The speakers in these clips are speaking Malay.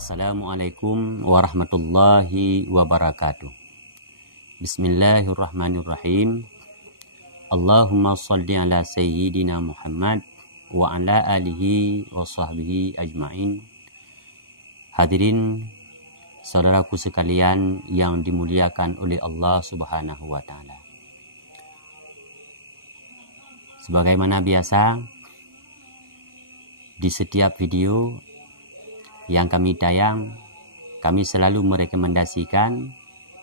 Assalamualaikum warahmatullahi wabarakatuh. Bismillahirrahmanirrahim. Allahumma salli ala sayyidina Muhammad wa ala alihi wa sahbihi ajma'in. Hadirin saudaraku sekalian yang dimuliakan oleh Allah Subhanahu wa taala. Sebagaimana biasa, di setiap video yang kami tayang, kami selalu merekomendasikan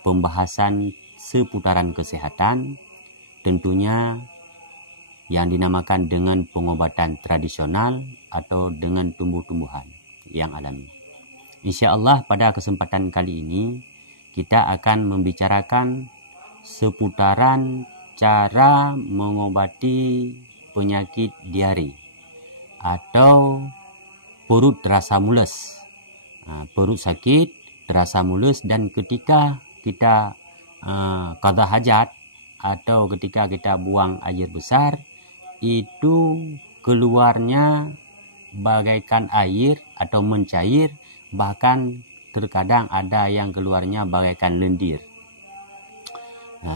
pembahasan seputaran kesehatan, tentunya yang dinamakan dengan pengobatan tradisional atau dengan tumbuh-tumbuhan yang alami. Insya Allah pada kesempatan kali ini kita akan membicarakan seputaran cara mengobati penyakit diare atau perut terasa mules. Perut sakit, terasa mules, dan ketika kita qada hajat atau ketika kita buang air besar, itu keluarnya bagaikan air atau mencair, bahkan terkadang ada yang keluarnya bagaikan lendir.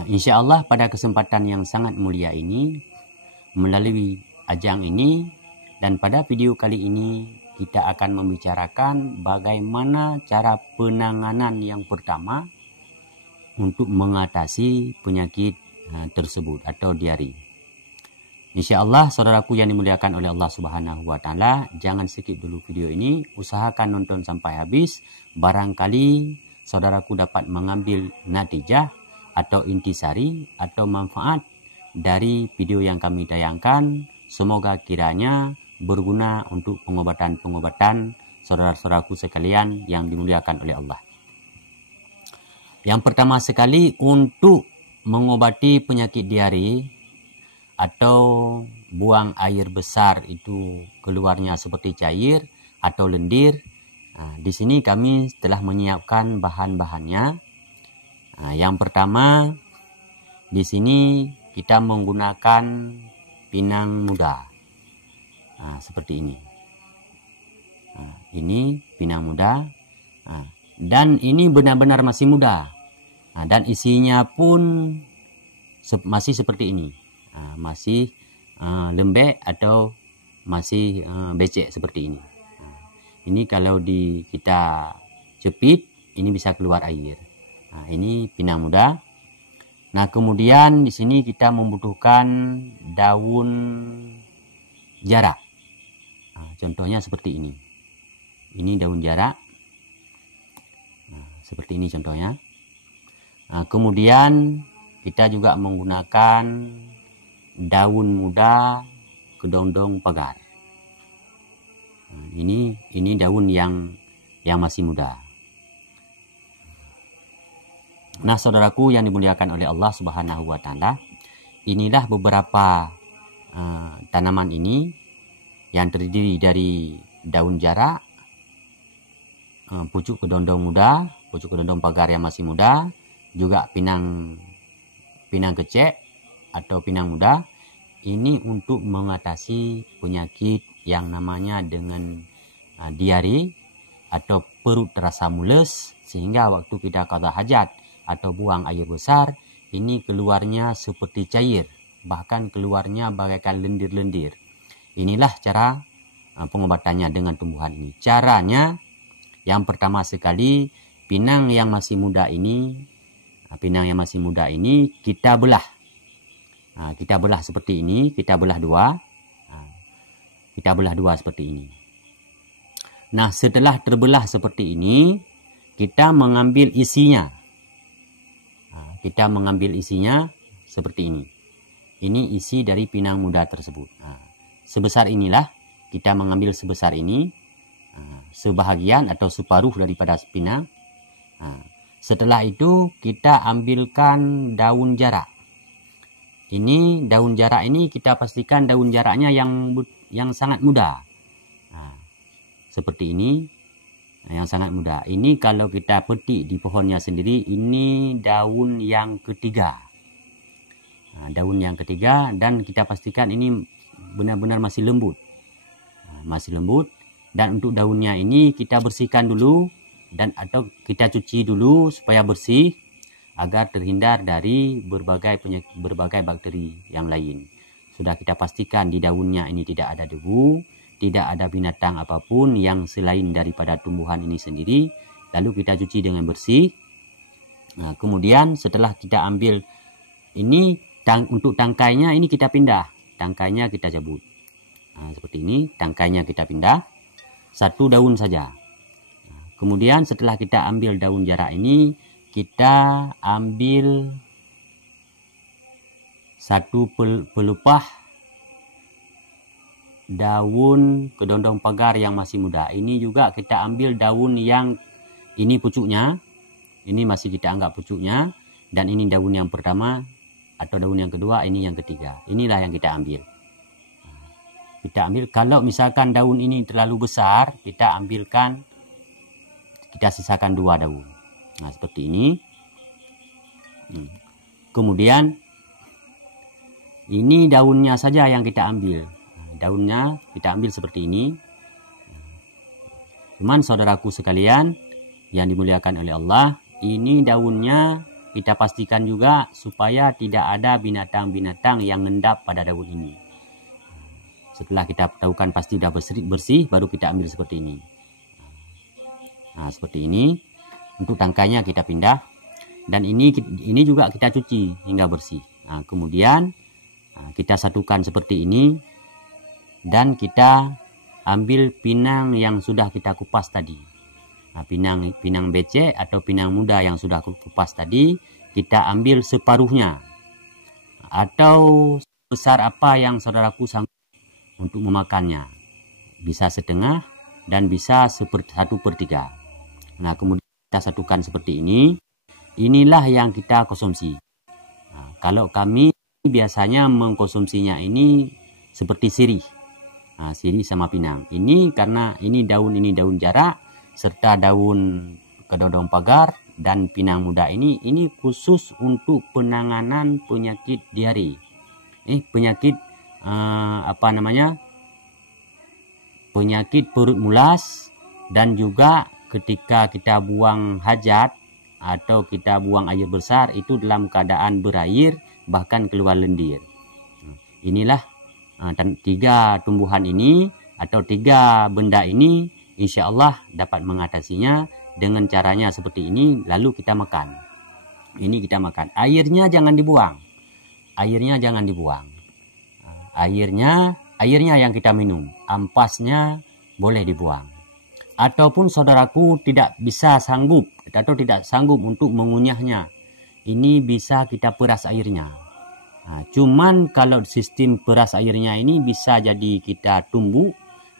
Insya Allah pada kesempatan yang sangat mulia ini, melalui ajang ini dan pada video kali ini, kita akan membicarakan bagaimana cara penanganan yang pertama untuk mengatasi penyakit tersebut atau diare. Insya Allah saudaraku yang dimuliakan oleh Allah Subhanahu wa taala, jangan skip dulu video ini, usahakan nonton sampai habis. Barangkali saudaraku dapat mengambil natijah atau intisari atau manfaat dari video yang kami tayangkan. Semoga kiranya berguna untuk pengobatan-pengobatan saudara-saudaraku sekalian yang dimuliakan oleh Allah. Yang pertama sekali, untuk mengobati penyakit diare atau buang air besar itu keluarnya seperti cair atau lendir, di sini kami telah menyiapkan bahan-bahannya. Yang pertama, di sini kita menggunakan pinang muda. Seperti ini. Ini pinang muda. Dan ini benar-benar masih muda. Dan isinya pun masih seperti ini. Masih lembek atau masih becek seperti ini. Ini kalau kita jepit, ini bisa keluar air. Ini pinang muda. Nah, kemudian di sini kita membutuhkan daun jarak. Contohnya seperti ini. Ini daun jarak. Seperti ini contohnya. Kemudian kita juga menggunakan daun muda kedondong pagar. Ini daun yang masih muda. Nah, saudaraku yang dimuliakan oleh Allah Subhanahu wa taala, inilah beberapa tanaman ini yang terdiri dari daun jarak, pucuk kedondong muda, pucuk kedondong pagar yang masih muda, juga pinang kecek atau pinang muda. Ini untuk mengatasi penyakit yang namanya dengan diare atau perut terasa mules, sehingga waktu kita qada hajat atau buang air besar, ini keluarnya seperti cair, bahkan keluarnya bagaikan lendir-lendir. Inilah cara pengobatannya dengan tumbuhan ini. Caranya, yang pertama sekali, pinang yang masih muda ini kita belah. Kita belah seperti ini, kita belah dua. Kita belah dua seperti ini. Nah, setelah terbelah seperti ini, kita mengambil isinya. Kita mengambil isinya seperti ini. Ini isi dari pinang muda tersebut. Sebesar inilah, kita mengambil sebesar ini, sebahagian atau separuh daripada pinang. Setelah itu kita ambilkan daun jarak. Ini daun jarak ini kita pastikan daun jaraknya yang sangat muda. Seperti ini, yang sangat muda. Ini kalau kita petik di pohonnya sendiri, ini daun yang ketiga. Daun yang ketiga, dan kita pastikan ini benar-benar masih lembut. Masih lembut. Dan untuk daunnya ini kita bersihkan dulu atau kita cuci dulu supaya bersih agar terhindar dari berbagai bakteri yang lain. Sudah kita pastikan di daunnya ini tidak ada debu, tidak ada binatang apapun yang selain daripada tumbuhan ini sendiri. Lalu kita cuci dengan bersih. Nah, kemudian setelah kita ambil ini untuk tangkainya ini kita pindah. Tangkainya kita cabut. Nah, seperti ini, tangkainya kita pindah. Satu daun saja. Nah, kemudian setelah kita ambil daun jarak ini, kita ambil satu pelupah daun kedondong pagar yang masih muda. Ini juga kita ambil daun yang ini pucuknya. Ini masih kita anggap pucuknya. Dan ini daun yang pertama atau daun yang kedua, ini yang ketiga. Inilah yang kita ambil. Kita ambil, kalau misalkan daun ini terlalu besar, kita ambilkan, kita sisakan 2 daun. Nah, seperti ini. Kemudian, ini daunnya saja yang kita ambil. Daunnya kita ambil seperti ini. Cuman saudaraku sekalian, yang dimuliakan oleh Allah, ini daunnya kita pastikan juga supaya tidak ada binatang-binatang yang mengendap pada daun ini. Setelah kita tahukan pasti sudah bersih, baru kita ambil seperti ini. Nah, seperti ini. Untuk tangkainya kita pindah. Dan ini juga kita cuci hingga bersih. Nah, kemudian kita satukan seperti ini. Dan kita ambil pinang yang sudah kita kupas tadi. Nah, pinang becek atau pinang muda yang sudah kupas tadi, kita ambil separuhnya. Atau sebesar apa yang saudaraku sanggup untuk memakannya. Bisa setengah dan bisa 1/3. Nah, kemudian kita satukan seperti ini. Inilah yang kita konsumsi. Nah, kalau kami biasanya mengkonsumsinya ini seperti sirih. Nah, sirih sama pinang. Ini karena ini daun jarak serta daun kedondong pagar dan pinang muda ini khusus untuk penanganan penyakit diare. Penyakit penyakit perut mulas, dan juga ketika kita buang hajat atau kita buang air besar itu dalam keadaan berair bahkan keluar lendir. Inilah 3 tumbuhan ini atau 3 benda ini insya Allah dapat mengatasinya dengan caranya seperti ini. Lalu kita makan. Ini kita makan. Airnya jangan dibuang. Airnya yang kita minum. Ampasnya boleh dibuang. Ataupun saudaraku tidak sanggup untuk mengunyahnya. Ini bisa kita peras airnya. Nah, cuman kalau sistem peras airnya ini bisa jadi kita tumbuk,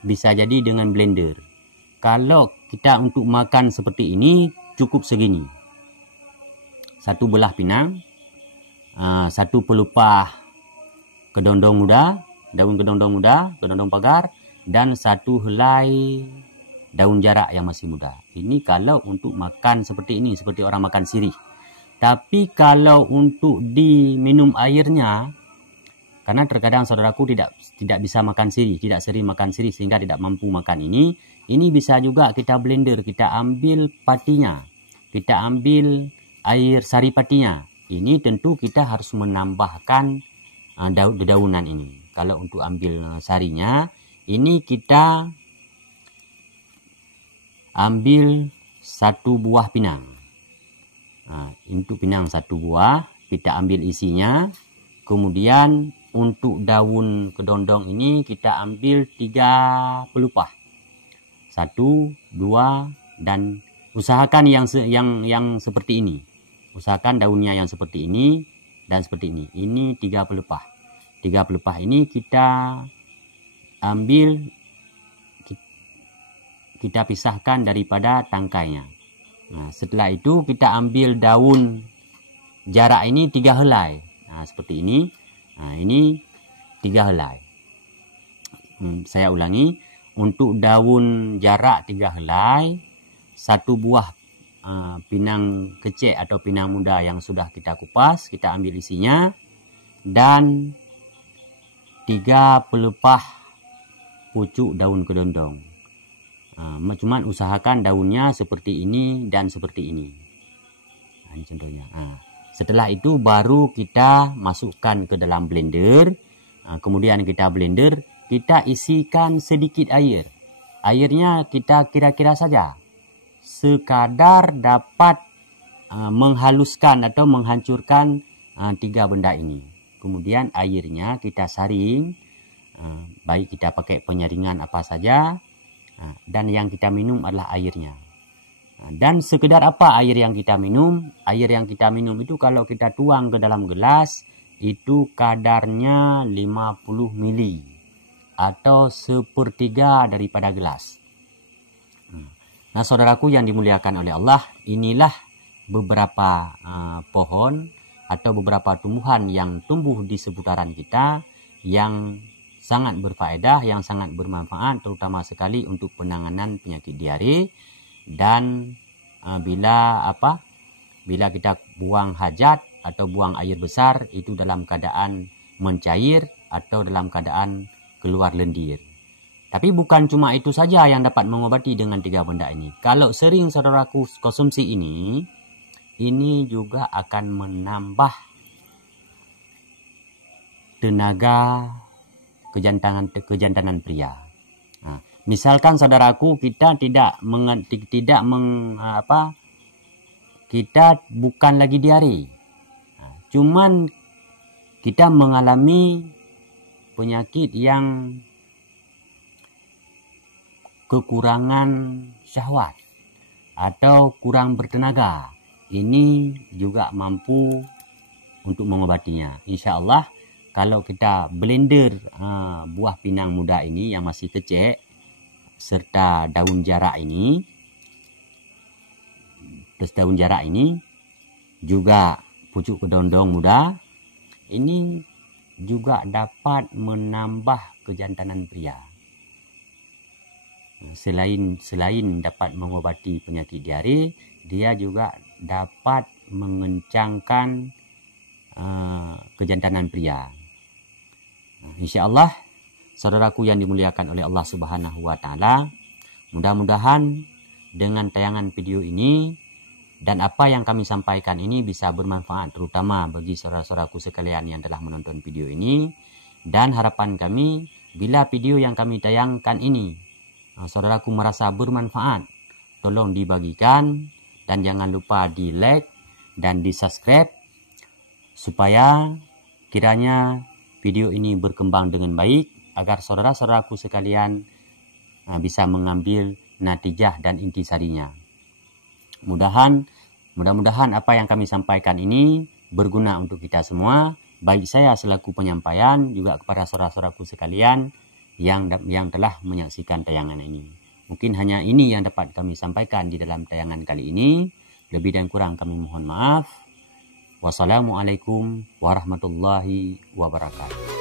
bisa jadi dengan blender. Kalau kita untuk makan seperti ini cukup segini. 1 belah pinang, 1 pelupah kedondong muda, daun kedondong muda, kedondong pagar, dan 1 helai daun jarak yang masih muda. Ini kalau untuk makan seperti ini, seperti orang makan sirih. Tapi kalau untuk diminum airnya, karena terkadang saudaraku tidak bisa makan sirih, tidak sering makan sirih sehingga tidak mampu makan ini bisa juga kita blender, kita ambil patinya, kita ambil air sari patinya. Ini tentu kita harus menambahkan dedaunan ini. Kalau untuk ambil sarinya, ini kita ambil 1 buah pinang. Nah, untuk pinang 1 buah, kita ambil isinya. Kemudian untuk daun kedondong ini kita ambil 3 pelupah. 1, 2, dan usahakan yang seperti ini. Usahakan daunnya yang seperti ini dan seperti ini. Ini 3 pelupah. 3 pelupah ini kita ambil, kita pisahkan daripada tangkainya. Nah, setelah itu kita ambil daun jarak ini 3 helai. Nah, seperti ini. Nah, ini 3 helai. Saya ulangi. Untuk daun jarak 3 helai, 1 buah pinang kecil atau pinang muda yang sudah kita kupas, kita ambil isinya, dan 3 pelupah pucuk daun kedondong. Cuman usahakan daunnya seperti ini dan seperti ini. Ini contohnya. Setelah itu baru kita masukkan ke dalam blender. Kemudian kita blender, kita isikan sedikit air. Airnya kita kira-kira saja, sekadar dapat menghaluskan atau menghancurkan 3 benda ini. Kemudian airnya kita saring, baik kita pakai penyaringan apa saja, dan yang kita minum adalah airnya. Dan sekedar apa air yang kita minum? Air yang kita minum itu kalau kita tuang ke dalam gelas, itu kadarnya 50 mili atau 1/3 daripada gelas. Nah, saudaraku yang dimuliakan oleh Allah, inilah beberapa pohon atau beberapa tumbuhan yang tumbuh di seputaran kita yang sangat berfaedah, yang sangat bermanfaat, terutama sekali untuk penanganan penyakit diare. Dan bila kita buang hajat atau buang air besar itu dalam keadaan mencair atau dalam keadaan keluar lendir. Tapi bukan cuma itu saja yang dapat mengobati dengan 3 benda ini. Kalau sering saudaraku konsumsi ini juga akan menambah tenaga kejantanan pria. Misalkan saudaraku kita kita bukan lagi diare, cuman kita mengalami penyakit yang kekurangan syahwat atau kurang bertenaga. Ini juga mampu untuk mengobatinya. Insya Allah kalau kita blender buah pinang muda ini yang masih kecil serta daun jarak ini, juga pucuk kedondong muda, ini juga dapat menambah kejantanan pria. Selain dapat mengobati penyakit diare, dia juga dapat mengencangkan kejantanan pria. Insya Allah, saudaraku yang dimuliakan oleh Allah Subhanahu wa Ta'ala, mudah-mudahan dengan tayangan video ini dan apa yang kami sampaikan ini bisa bermanfaat, terutama bagi saudara-saudaraku sekalian yang telah menonton video ini. Dan harapan kami, bila video yang kami tayangkan ini saudaraku merasa bermanfaat, tolong dibagikan dan jangan lupa di like dan di subscribe supaya kiranya video ini berkembang dengan baik agar saudara-saudaraku sekalian bisa mengambil natijah dan intisarinya. Mudah-mudahan apa yang kami sampaikan ini berguna untuk kita semua, baik saya selaku penyampaian juga kepada saudara-saudaraku sekalian yang telah menyaksikan tayangan ini. Mungkin hanya ini yang dapat kami sampaikan di dalam tayangan kali ini. Lebih dan kurang kami mohon maaf. Wassalamualaikum warahmatullahi wabarakatuh.